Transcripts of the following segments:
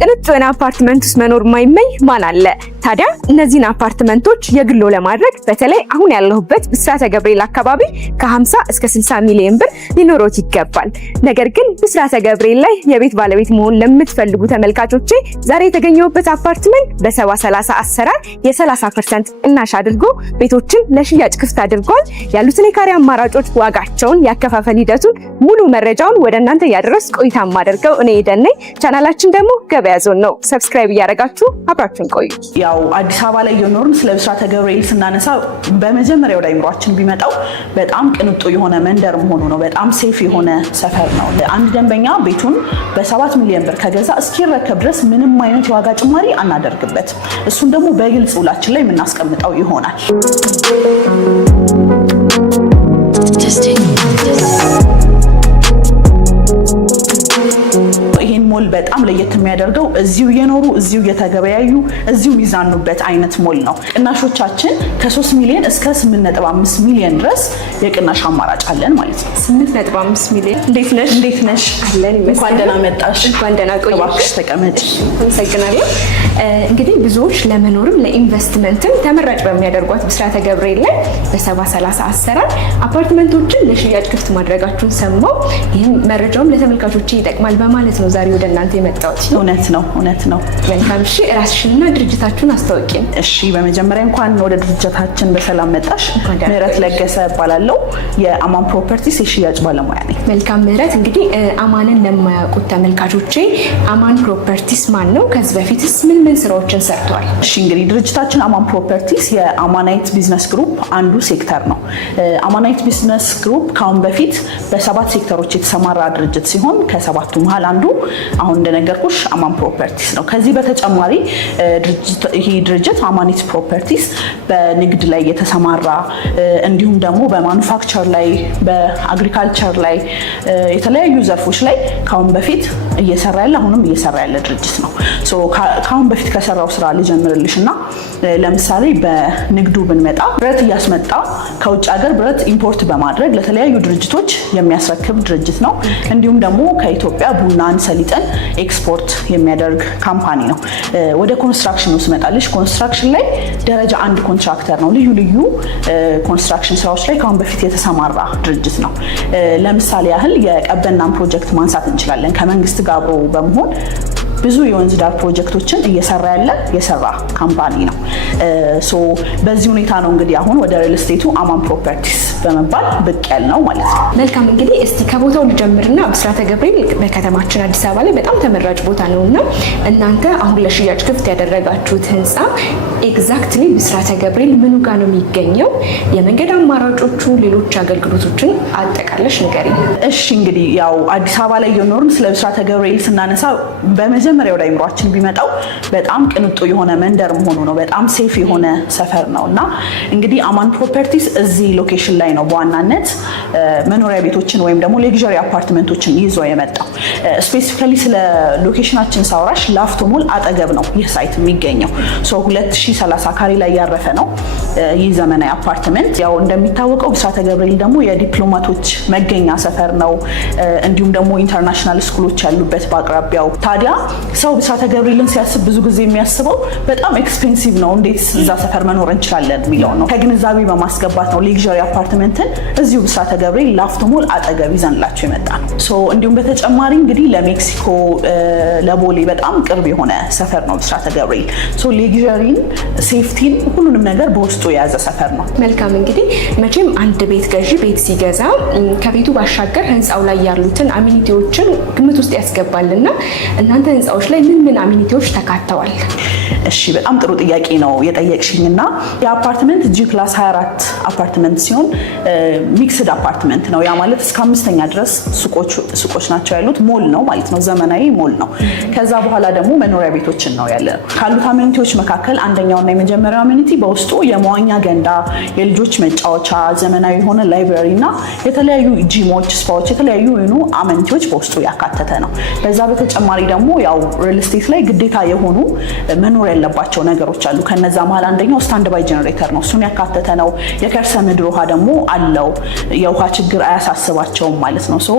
ቅንጡ አፓርትመንት ውስጥ መኖር የማይመኝ ማን አለ? ታዲያ እነዚህን አፓርትመንቶች የግሎ ለማድረግ በተለይ አሁን ያለሁበት ብስራተ ገብርኤል አካባቢ ከ50 እስከ 60 ሚሊዮን ብር ሊኖሮት ይገባል። ነገር ግን ብስራተ ገብርኤል ላይ የቤት ባለቤት መሆን ለምትፈልጉ ተመልካቾቼ ዛሬ የተገኘሁበት አፓርትመንት በ70/30 አሰራር የ30% ቅናሽ አድርጎ ቤቶችን ለሽያጭ ክፍት አድርጓል። ያሉትን የካሬ አማራጮች፣ ዋጋቸውን፣ ያከፋፈል ሂደቱን ሙሉ መረጃውን ወደ እናንተ ያደረስ ቆይታ ማደርገው እኔ ኤደን ነኝ። ቻናላችን ደግሞ ገበያ ዞን ነው። ሰብስክራይብ እያደረጋችሁ አብራችሁን ቆዩ። ያው አዲስ አበባ ላይ የኖርን ስለ ብስራተ ገብርኤል ስናነሳ በመጀመሪያው ላይ ምሯችን ቢመጣው በጣም ቅንጡ የሆነ መንደር መሆኑ ነው። በጣም ሴፍ የሆነ ሰፈር ነው። አንድ ደንበኛ ቤቱን በ7 ሚሊዮን ብር ከገዛ እስኪረከብ ድረስ ምንም አይነት የዋጋ ጭማሪ አናደርግበት። እሱን ደግሞ በግልጽ ውላችን ላይ የምናስቀምጠው ይሆናል። ሞል በጣም ለየት የሚያደርገው እዚሁ እየኖሩ እዚሁ እየተገበያዩ እዚሁ የሚዛኑበት አይነት ሞል ነው። ቅናሾቻችን ከ3 ሚሊዮን እስከ 8.5 ሚሊዮን ድረስ የቅናሽ አማራጭ አለን ማለት ነው። 8.5 ሚሊዮን። እንዴት ነሽ? አለን ይመስገን። እንኳን ደህና መጣሽ። እንኳን ደህና ቆየሽ። እባክሽ ተቀመጪ። አመሰግናለሁ። እንግዲህ ብዙዎች ለመኖርም ለኢንቨስትመንትም ተመራጭ በሚያደርጓት ብስራተ ገብርኤል ላይ በ70/30 አሰራር አፓርትመንቶችን ለሽያጭ ክፍት ማድረጋችሁን ሰማው። ይህም መረጃውም ለተመልካቾች ይጠቅማል በማለት ነው ዛሬ ወደ እናንተ የመጣሁት። እውነት ነው። መልካም። እሺ ራስሽንና ድርጅታችሁን አስተዋውቂኝ። እሺ በመጀመሪያ እንኳን ወደ ድርጅታችን በሰላም መጣሽ። ምህረት ለገሰ እባላለሁ። የአማን ፕሮፐርቲስ የሽያጭ ባለሙያ ነኝ። መልካም ምህረት። እንግዲህ አማንን ለማያውቁት ተመልካቾቼ አማን ፕሮፐርቲስ ማን ነው? ከዚህ በፊትስ ምን ስራዎችን ሰርቷል? እሺ እንግዲህ ድርጅታችን አማን ፕሮፐርቲስ የአማናይት ቢዝነስ ግሩፕ አንዱ ሴክተር ነው። አማናይት ቢዝነስ ግሩፕ ካሁን በፊት በ7 ሴክተሮች የተሰማራ ድርጅት ሲሆን ከ7ቱ መሃል አንዱ አሁን እንደነገርኩሽ አማን ፕሮፐርቲስ ነው። ከዚህ በተጨማሪ ይሄ ድርጅት አማኒት ፕሮፐርቲስ በንግድ ላይ የተሰማራ እንዲሁም ደግሞ በማኑፋክቸር ላይ በአግሪካልቸር ላይ የተለያዩ ዘርፎች ላይ ካሁን በፊት እየሰራ ያለ አሁንም እየሰራ ያለ ድርጅት ነው። ካሁን በፊት ከሰራው ስራ ልጀምርልሽና ለምሳሌ በንግዱ ብንመጣ ብረት እያስመጣ ከውጭ ሀገር ብረት ኢምፖርት በማድረግ ለተለያዩ ድርጅቶች የሚያስረክብ ድርጅት ነው። እንዲሁም ደግሞ ከኢትዮጵያ ቡናን፣ ሰሊጥን ኤክስፖርት የሚያደርግ ካምፓኒ ነው። ወደ ኮንስትራክሽን ውስጥ መጣልሽ። ኮንስትራክሽን ላይ ደረጃ 1 ኮንትራክተር ነው። ልዩ ኮንስትራክሽን ስራዎች ላይ ካሁን በፊት የተሰማራ ድርጅት ነው። ለምሳሌ ያህል የቀበናን ፕሮጀክት ማንሳት እንችላለን። ከመንግስት ጋር አብሮ በመሆን ብዙ የወንዝ ዳር ፕሮጀክቶችን የሰራ ካምፓኒ ነው። በዚህ ሁኔታ ነው እንግዲህ አሁን ወደ ሪል ስቴቱ አማን ፕሮፐርቲስ በመባል ብቅ ያልነው ማለት ነው። መልካም። እንግዲህ እስቲ ከቦታው ልጀምርና ብስራተ ገብርኤል በከተማችን አዲስ አበባ ላይ በጣም ተመራጭ ቦታ ነውና እናንተ አሁን ለሽያጭ ክፍት ያደረጋችሁት ህንፃ ኤግዛክትሊ ብስራተ ገብርኤል ምኑ ጋር ነው የሚገኘው? የመንገድ አማራጮቹ፣ ሌሎች አገልግሎቶችን አጠቃለሽ ንገሪኝ። እሺ እንግዲህ ያው አዲስ አበባ ላይ የኖርን ስለ ብስራተ ገብርኤል ስናነሳ በመጀመሪያው ላይ ምሯችን ቢመጣው በጣም ቅንጡ የሆነ መንደር መሆኑ ነው። በጣም ሴፍ የሆነ ሰፈር ነውና እንግዲህ አማን ፕሮፐርቲስ እዚህ ሎኬሽን ላይ ነው በዋናነት መኖሪያ ቤቶችን ወይም ደግሞ ሌግዠሪ አፓርትመንቶችን ይዞ የመጣው። ስፔሲፊካሊ ስለ ሎኬሽናችን ሳውራሽ ላፍቶ ሞል አጠገብ ነው ይህ ሳይት የሚገኘው። 2030 ካሬ ላይ ያረፈ ነው ይህ ዘመናዊ አፓርትመንት። ያው እንደሚታወቀው ብስራተ ገብርኤል ደግሞ የዲፕሎማቶች መገኛ ሰፈር ነው። እንዲሁም ደግሞ ኢንተርናሽናል ስኩሎች ያሉበት በአቅራቢያው። ታዲያ ሰው ብስራተ ገብርኤልን ሲያስብ ብዙ ጊዜ የሚያስበው በጣም ኤክስፔንሲቭ ነው፣ እንዴት እዛ ሰፈር መኖር እንችላለን የሚለው ነው። ከግንዛቤ በማስገባት ነው ሌግዠሪ አፓርትመንትን እዚሁ ብስራተ ገብርኤል ላፍቶ ሞል አጠገብ ይዘንላቸው የመጣ ነው። እንዲሁም በተጨማሪ እንግዲህ ለሜክሲኮ ለቦሌ በጣም ቅርብ የሆነ ሰፈር ነው ብስራተ ገብርኤል። ሌግዠሪን፣ ሴፍቲን፣ ሁሉንም ነገር በውስጡ የያዘ ሰፈር ነው። መልካም። እንግዲህ መቼም አንድ ቤት ገዢ ቤት ሲገዛ ከቤቱ ባሻገር ህንፃው ላይ ያሉትን አሚኒቲዎችን ግምት ውስጥ ያስገባልና እናንተ ህንፃዎች ላይ ምን አሚኒቲዎች ተካተዋል? እሺ በጣም ጥሩ ጥያቄ ነው የጠየቅሽኝና የአፓርትመንት G+24 አፓርትመንት ሲሆን ሚክስድ አፓርትመንት ነው። ያ ማለት እስከ 5ኛ ድረስ ሱቆች ናቸው ያሉት። ሞል ነው ማለት ነው፣ ዘመናዊ ሞል ነው። ከዛ በኋላ ደግሞ መኖሪያ ቤቶችን ነው ያለ። ካሉት አሚኒቲዎች መካከል አንደኛውና የመጀመሪያው አሚኒቲ በውስጡ የመዋኛ ገንዳ፣ የልጆች መጫወቻ፣ ዘመናዊ የሆነ ላይብረሪ እና የተለያዩ ጂሞች፣ ስፓዎች፣ የተለያዩ አሚኒቲዎች በውስጡ ያካተተ ነው። በዛ በተጨማሪ ደግሞ ያው ሪል ስቴት ላይ ግዴታ የሆኑ መኖሪያ መኖር ያለባቸው ነገሮች አሉ። ከነዛ መሀል አንደኛው ስታንድ ባይ ጄኔሬተር ነው። እሱን ያካተተ ነው። የከርሰ ምድር ውሃ ደግሞ አለው። የውሃ ችግር አያሳስባቸውም ማለት ነው። ሶ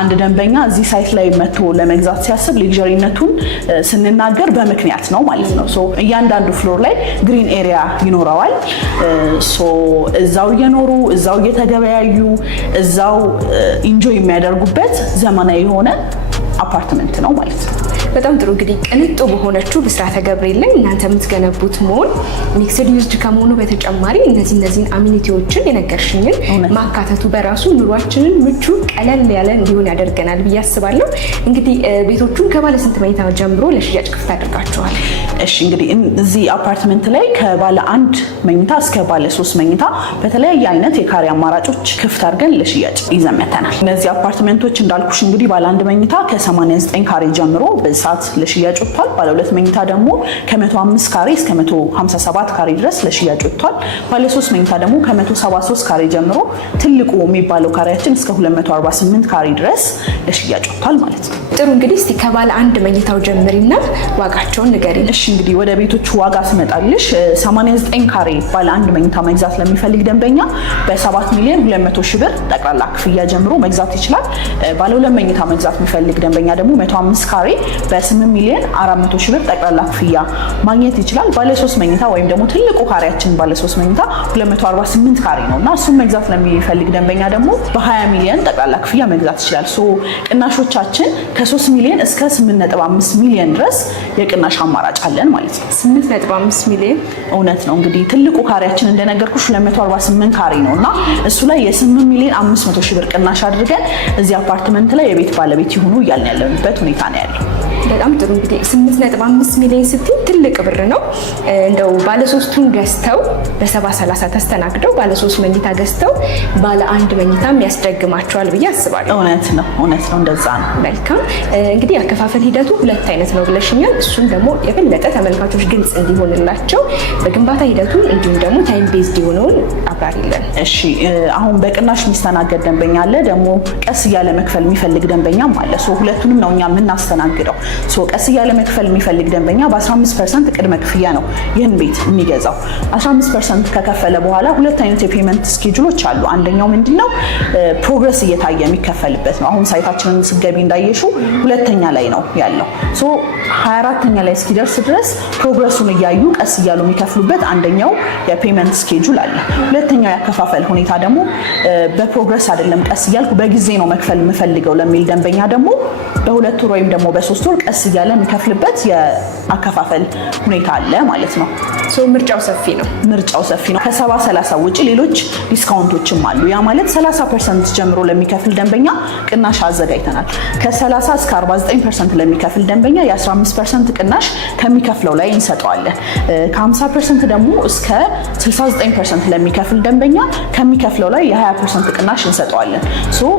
አንድ ደንበኛ እዚህ ሳይት ላይ መጥቶ ለመግዛት ሲያስብ ሌክዠሪነቱን ስንናገር በምክንያት ነው ማለት ነው። ሶ እያንዳንዱ ፍሎር ላይ ግሪን ኤሪያ ይኖረዋል። ሶ እዛው እየኖሩ እዛው እየተገበያዩ እዛው ኢንጆይ የሚያደርጉበት ዘመናዊ የሆነ አፓርትመንት ነው ማለት ነው። በጣም ጥሩ። እንግዲህ ቅንጡ በሆነችው ብስራተ ገብርኤል ላይ እናንተ የምትገነቡት ሞል ሚክስድ ዩዝድ ከመሆኑ በተጨማሪ እነዚህን አሚኒቲዎችን የነገርሽኝን ማካተቱ በራሱ ኑሯችንን ምቹ ቀለል ያለ እንዲሆን ያደርገናል ብዬ አስባለሁ። እንግዲህ ቤቶቹን ከባለ ስንት መኝታ ጀምሮ ለሽያጭ ክፍት አድርጋችኋል? እሺ እንግዲህ እዚህ አፓርትመንት ላይ ከባለ 1 መኝታ እስከ ባለ 3 መኝታ በተለያየ አይነት የካሬ አማራጮች ክፍት አድርገን ለሽያጭ ይዘን መጥተናል። እነዚህ አፓርትመንቶች እንዳልኩሽ እንግዲህ ባለ 1 መኝታ ከ89 ካሬ ጀምሮ በሰዓት ለሽያጭ ወጥቷል። ባለ 2 መኝታ ደግሞ ከ105 ካሬ እስከ 157 ካሬ ድረስ ለሽያጭ ወጥቷል። ባለ 3 መኝታ ደግሞ ከ173 ካሬ ጀምሮ ትልቁ የሚባለው ካሬያችን እስከ 248 ካሬ ድረስ ለሽያጭ ወጥቷል ማለት ነው። ጥሩ እንግዲህ እስቲ ከባለ 1 መኝታው ጀምሪና ዋጋቸውን ንገሪኝ። እሺ እንግዲህ ወደ ቤቶቹ ዋጋ ስመጣልሽ 89 ካሬ ባለ 1 መኝታ መግዛት ለሚፈልግ ደንበኛ በ7 ሚሊዮን 200 ሺህ ብር ጠቅላላ ክፍያ ጀምሮ መግዛት ይችላል። ባለ 2 መኝታ መግዛት የሚፈልግ ደንበኛ ደግሞ 105 ካሬ በ8 ሚሊዮን 400 ሺህ ብር ጠቅላላ ክፍያ ማግኘት ይችላል። ባለ 3 መኝታ ወይም ደግሞ ትልቁ ካሬያችን ባለ 3 መኝታ 248 ካሬ ነውና እሱም መግዛት ለሚፈልግ ደንበኛ ደግሞ በ20 ሚሊዮን ጠቅላላ ክፍያ መግዛት ይችላል። ሶ ቅናሾቻችን ከ3 ሚሊዮን እስከ 8.5 ሚሊዮን ድረስ የቅናሽ አማራጭ አለን ማለት ነው። 8.5 ሚሊዮን እውነት ነው። እንግዲህ ትልቁ ካሬያችን እንደነገርኩሽ 248 ካሬ ነውና እሱ ላይ የ8 ሚሊዮን 500 ሺህ ብር ቅናሽ አድርገን እዚህ አፓርትመንት ላይ የቤት ባለቤት ይሁኑ እያልን ያለንበት ሁኔታ ነው ያለው። በጣም ጥሩ። እንግዲህ 8.5 ሚሊዮን ስትይ ትልቅ ብር ነው። እንደው ባለ 3ቱን ገዝተው በ70/30 ተስተናግደው ባለ 3 መኝታ ገዝተው ባለ 1 መኝታም ያስደግማቸዋል ብዬ አስባለሁ። እውነት ነው እንደዛ ነው። መልካም እንግዲህ አከፋፈል ሂደቱ 2 አይነት ነው ብለሽኛል። እሱን ደግሞ የበለጠ ተመልካቾች ግልጽ እንዲሆንላቸው በግንባታ ሂደቱን እንዲሁም ደግሞ ታይም ቤዝድ የሆነውን አብራሪልን። እሺ አሁን በቅናሽ የሚስተናገድ ደንበኛ አለ፣ ደግሞ ቀስ እያለ መክፈል የሚፈልግ ደንበኛም አለ። ሶ ሁለቱንም ነው እኛ የምናስተናግደው። ቀስ እያለ መክፈል የሚፈልግ ደንበኛ በ15% ቅድመ ክፍያ ነው ይህን ቤት የሚገዛው። 15% ከከፈለ በኋላ 2 አይነት የፔመንት ስኬጁሎች አሉ። አንደኛው ምንድነው ፕሮግረስ እየታየ የሚከፈልበት ነው። አሁን ሳይታችንን ስገቢ እንዳየሹ 2ኛ ላይ ነው ያለው። 24ኛ ላይ እስኪደርስ ድረስ ፕሮግረሱን እያዩ ቀስ እያሉ የሚከፍሉበት አንደኛው የፔመንት ስኬጁል አለ። 2ኛው ያከፋፈል ሁኔታ ደግሞ በፕሮግረስ አይደለም ቀስ እያልኩ በጊዜ ነው መክፈል የምፈልገው ለሚል ደንበኛ ደግሞ በ2 ወር ወይም ደግሞ በ3 ወር ቀስ እያለ የሚከፍልበት የአከፋፈል ሁኔታ አለ ማለት ነው። ምርጫው ሰፊ ነው። ከ70/30 ውጪ ሌሎች ዲስካውንቶችም አሉ። ያ ማለት 30% ጀምሮ ለሚከፍል ደንበኛ ቅናሽ አዘጋጅተናል። ከ30 እስከ 49% ለሚከፍል ደንበኛ የ15% ቅናሽ ከሚከፍለው ላይ እንሰጠዋለን። ከ50% ደግሞ እስከ 69% ለሚከፍል ደንበኛ ከሚከፍለው ላይ የ20% ቅናሽ እንሰጠዋለን።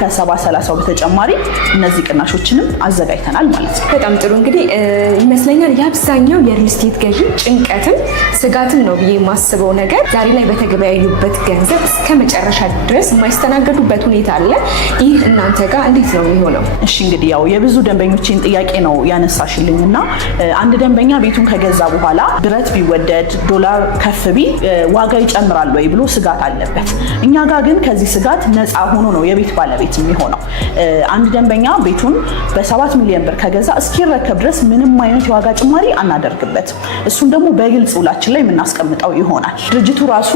ከ70/30 በተጨማሪ እነዚህ ቅናሾችንም አዘጋጅተናል ማለት ነው። በጣም ጥሩ። እንግዲህ ይመስለኛል የአብዛኛው የሪል ስቴት ገዢ ጭንቀትም ስጋትም ነው ብዬ የማስበው ነገር ዛሬ ላይ በተገበያዩበት ገንዘብ እስከ መጨረሻ ድረስ የማይስተናገዱበት ሁኔታ አለ። ይህ እናንተ ጋር እንዴት ነው የሚሆነው? እሺ እንግዲህ ያው የብዙ ደንበኞችን ጥያቄ ነው ያነሳሽልኝና አንድ ደንበኛ ቤቱን ከገዛ በኋላ ብረት ቢወደድ ዶላር ከፍ ቢል ዋጋ ይጨምራል ወይ ብሎ ስጋት አለበት። እኛ ጋር ግን ከዚህ ስጋት ነፃ ሆኖ ነው የቤት ባለቤት የሚሆነው። አንድ ደንበኛ ቤቱን በ7 ሚሊዮን ብር ከገዛ እስኪረከብ ድረስ ምንም አይነት የዋጋ ጭማሪ አናደርግበትም። እሱን ደግሞ በግልጽ ውላችን ላይ የምናስቀምጠው ይሆናል። ድርጅቱ ራሱ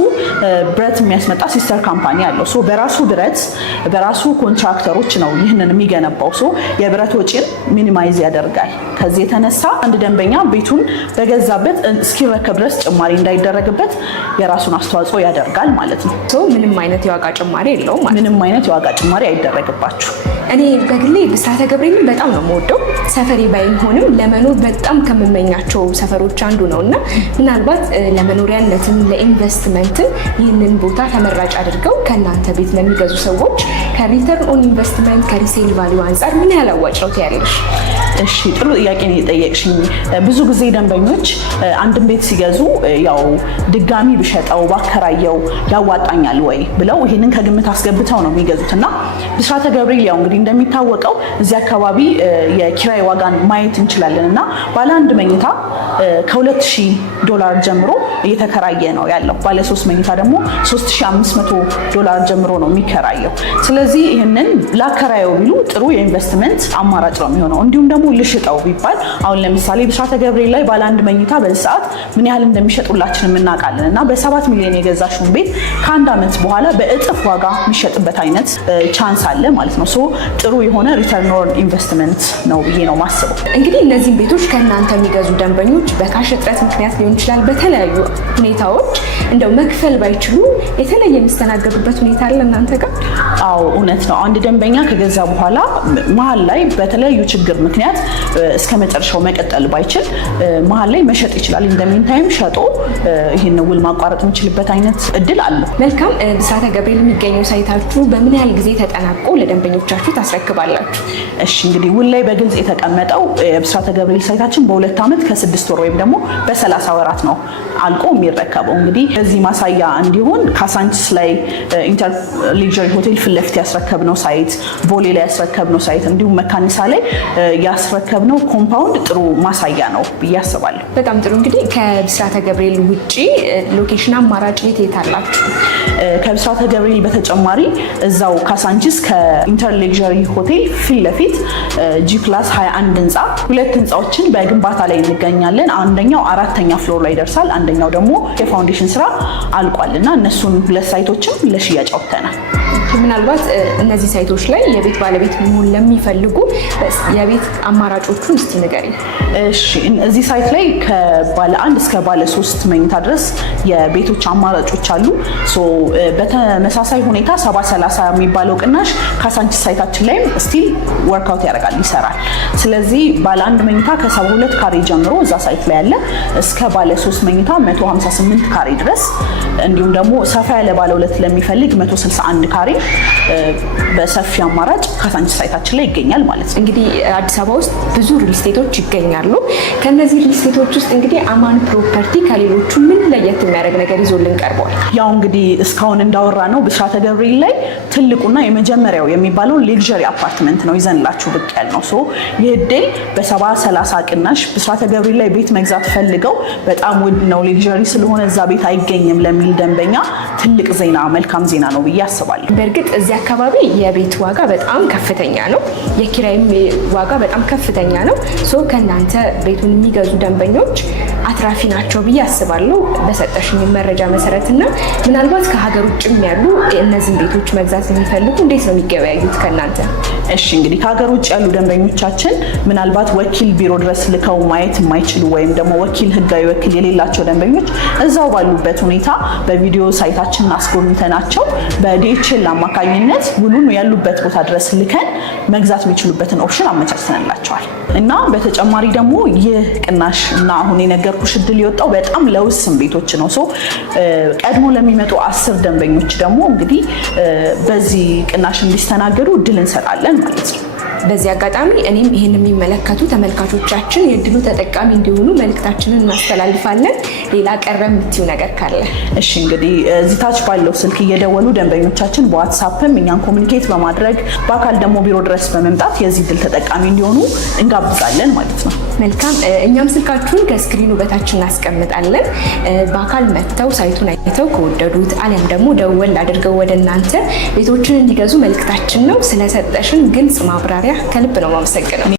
ብረት የሚያስመጣ ሲስተር ካምፓኒ አለው። በራሱ ብረት በራሱ ኮንትራክተሮች ነው ይህንን የሚገነባው። የብረት ወጪን ሚኒማይዝ ያደርጋል። ከዚህ የተነሳ አንድ ደንበኛ ቤቱን በገዛበት እስኪረከብ ድረስ ጭማሪ እንዳይደረግበት የራሱን አስተዋጽኦ ያደርጋል ማለት ነው። ምንም አይነት የዋጋ ጭማሪ የለውም። ምንም አይነት የዋጋ ጭማሪ አይደረግባችሁ። እኔ በግሌ ብስራተ ገብርኤልን በጣም ነው የምወደው። ሰፈሬ ባይሆንም ለመኖር በጣም ከምመኛቸው ሰፈሮች አንዱ ነውና ምናልባት ለመኖሪያነትም ለኢንቨስትመንትም ይህንን ቦታ ተመራጭ አድርገው ከእናንተ ቤት ለሚገዙ ሰዎች ከሪተርን ኦን ኢንቨስትመንት ከሪሴል ቫልዩ አንጻር ምን ያህል አዋጭ ነው ትያለሽ? እሺ ጥሩ ጥያቄ ነው የጠየቅሽኝ። ብዙ ጊዜ ደንበኞች አንድን ቤት ሲገዙ ያው ድጋሚ ብሸጠው ባከራየው ያዋጣኛል ወይ ብለው ይሄንን ከግምት አስገብተው ነው የሚገዙትና ብስራተ ገብርኤል ያው እንግዲህ እንደሚታወቀው እዚህ አካባቢ የኪራይ ዋጋን ማየት እንችላለን እና ባለ አንድ መኝታ $2000 ጀምሮ እየተከራየ ነው ያለው። ባለ 3 መኝታ ደግሞ $3500 ጀምሮ ነው የሚከራየው። ስለዚህ ይህንን ላከራየው ቢሉ ጥሩ የኢንቨስትመንት አማራጭ ነው የሚሆነው። እንዲሁም ደግሞ ልሽጠው ቢባል አሁን ለምሳሌ ብስራተ ገብርኤል ላይ ባለ አንድ መኝታ በዚህ ሰዓት ምን ያህል እንደሚሸጡላችን እናውቃለን እና በ7 ሚሊዮን የገዛሽውን ቤት ከአንድ ዓመት በኋላ በእጥፍ ዋጋ የሚሸጥበት አይነት ቻንስ አለ ማለት ነው። ሶ ጥሩ የሆነ ሪተርን ኦን ኢንቨስትመንት ነው ብዬ ነው ማስበው። እንግዲህ እነዚህን ቤቶች ከእናንተ የሚገዙ ደንበኞች በካሽ እጥረት ምክንያት ሊሆን ይችላል፣ በተለያዩ ሁኔታዎች እንደው መክፈል ባይችሉ የተለየ የሚስተናገዱበት ሁኔታ አለ እናንተ ጋር? አዎ እውነት ነው። አንድ ደንበኛ ከገዛ በኋላ መሀል ላይ በተለያዩ ችግር ምክንያት እስከ መጨረሻው መቀጠል ባይችል መሀል ላይ መሸጥ ይችላል። እንደሚንታይም ሸጦ ይህን ውል ማቋረጥ የሚችልበት አይነት እድል አለ። መልካም። ብስራተ ገብርኤል የሚገኘው ሳይታችሁ በምን ያህል ጊዜ ተጠናቆ ለደንበኞቻችሁ ታስረክባላችሁ? እሺ እንግዲህ ውል ላይ በግልጽ የተቀመጠው የብስራተ ገብርኤል ሳይታችን በ2 ዓመት ከ6 ወር ወይም ደግሞ በ30 ወራት ነው አልቆ የሚረከበው። እንግዲህ በዚህ ማሳያ እንዲሆን ካሳንቺስ ላይ ኢንተር ሌክዠሪ ሆቴል ፊት ለፊት ያስረከብነው ሳይት፣ ቦሌ ላይ ያስረከብነው ሳይት እንዲሁም መካኒሳ ላይ ያስረከብነው ኮምፓውንድ ጥሩ ማሳያ ነው ብዬ አስባለሁ። በጣም ጥሩ። እንግዲህ ከብስራተ ገብርኤል ውጪ ሎኬሽን አማራጭ የት አላችሁ? ከብስራተ ገብርኤል በተጨማሪ እዛው ካሳንቺስ ከኢንተር ሌክዠሪ ሆቴል ፊት ለፊት G+21 ህንፃ 2 ህንፃዎችን በግንባታ ላይ እንገኛለን። አንደኛው 4ኛ ፍሎር ላይ ይደርሳል፣ አንደኛው ደግሞ የፋውንዴሽን ስራ አልቋልና እነሱን 2 ሳይቶችም ለሽያጭ አውጥተናል። ምናልባት እነዚህ ሳይቶች ላይ የቤት ባለቤት መሆን ለሚፈልጉ የቤት አማራጮቹን እስቲ ንገሪ። እሺ እዚህ ሳይት ላይ ከባለ 1 እስከ ባለ 3 መኝታ ድረስ የቤቶች አማራጮች አሉ። ሶ በተመሳሳይ ሁኔታ 70/30 የሚባለው ቅናሽ ካሳንቺስ ሳይታችን ላይም ስቲል ወርክአውት ያደርጋል፣ ይሰራል። ስለዚህ ባለ 1 መኝታ ከ72 ካሬ ጀምሮ እዛ ሳይት ላይ ያለ እስከ ባለ 3 መኝታ 158 ካሬ ድረስ እንዲሁም ደግሞ ሰፋ ያለ ባለ 2 ለሚፈልግ 161 ካሬ በሰፊ አማራጭ ካሳንቺስ ሳይታችን ላይ ይገኛል ማለት ነው። እንግዲህ አዲስ አበባ ውስጥ ብዙ ሪል ስቴቶች ይገኛሉ። ከነዚህ ሪል ስቴቶች ውስጥ እንግዲህ አማን ፕሮፐርቲ ከሌሎቹ ምን ለየት የሚያደርግ ነገር ይዞልን ቀርቧል? ያው እንግዲህ እስካሁን እንዳወራ ነው ብስራተ ገብርኤል ላይ ትልቁና የመጀመሪያው የሚባለው ሌክዠሪ አፓርትመንት ነው ይዘንላችሁ ብቅ ያልነው። ሶ ይህ እድል በ70/30 ቅናሽ ብስራተ ገብርኤል ላይ ቤት መግዛት ፈልገው በጣም ውድ ነው ሌክዠሪ ስለሆነ እዛ ቤት አይገኝም ለሚል ደንበኛ ትልቅ ዜና፣ መልካም ዜና ነው ብዬ አስባለሁ። በእርግጥ እዚህ አካባቢ የቤት ዋጋ በጣም ከፍተኛ ነው፣ የኪራይም ዋጋ በጣም ከፍተኛ ነው። ሶ ከእናንተ ቤቱን የሚገዙ ደንበኞች አትራፊ ናቸው ብዬ አስባለሁ በሰጠሽኝ መረጃ መሰረትና ምናልባት ከሀገር ውጭም ያሉ እነዚህን ቤቶች መግዛት የሚፈልጉ እንዴት ነው የሚገበያዩት ከእናንተ? እሺ እንግዲህ ከሀገር ውጭ ያሉ ደንበኞቻችን ምናልባት ወኪል ቢሮ ድረስ ልከው ማየት የማይችሉ ወይም ደግሞ ወኪል ህጋዊ ወኪል የሌላቸው ደንበኞች እዛው ባሉበት ሁኔታ በቪዲዮ ሳይታችንን አስጎብኝተናቸው በዲኤችኤል አማካኝነት ውሉን ያሉበት ቦታ ድረስ ልከን መግዛት የሚችሉበትን ኦፕሽን አመቻችተንላቸዋል። እና በተጨማሪ ደግሞ ይህ ቅናሽ እና አሁን የነገርኩሽ እድል የወጣው በጣም ለውስን ቤቶች ነው። ሶ ቀድሞ ለሚመጡ 10 ደንበኞች ደግሞ እንግዲህ በዚህ ቅናሽ እንዲስተናገዱ እድል እንሰጣለን ማለት ነው። በዚህ አጋጣሚ እኔም ይህን የሚመለከቱ ተመልካቾቻችን የእድሉ ተጠቃሚ እንዲሆኑ መልእክታችንን እናስተላልፋለን። ሌላ ቀረ የምትይው ነገር ካለ? እሺ እንግዲህ እዚህ ታች ባለው ስልክ እየደወሉ ደንበኞቻችን በዋትሳፕም እኛን ኮሚኒኬት በማድረግ በአካል ደግሞ ቢሮ ድረስ በመምጣት የዚህ እድል ተጠቃሚ እንዲሆኑ እንጋብዛለን ማለት ነው። መልካም። እኛም ስልካችሁን ከስክሪኑ በታች እናስቀምጣለን። በአካል መጥተው ሳይቱን አይተው ከወደዱት አሊያም ደግሞ ደወል አድርገው ወደ እናንተ ቤቶችን እንዲገዙ መልእክታችን ነው። ስለሰጠሽን ግልጽ ማብራሪያ ከልብ ነው ማመሰግነው።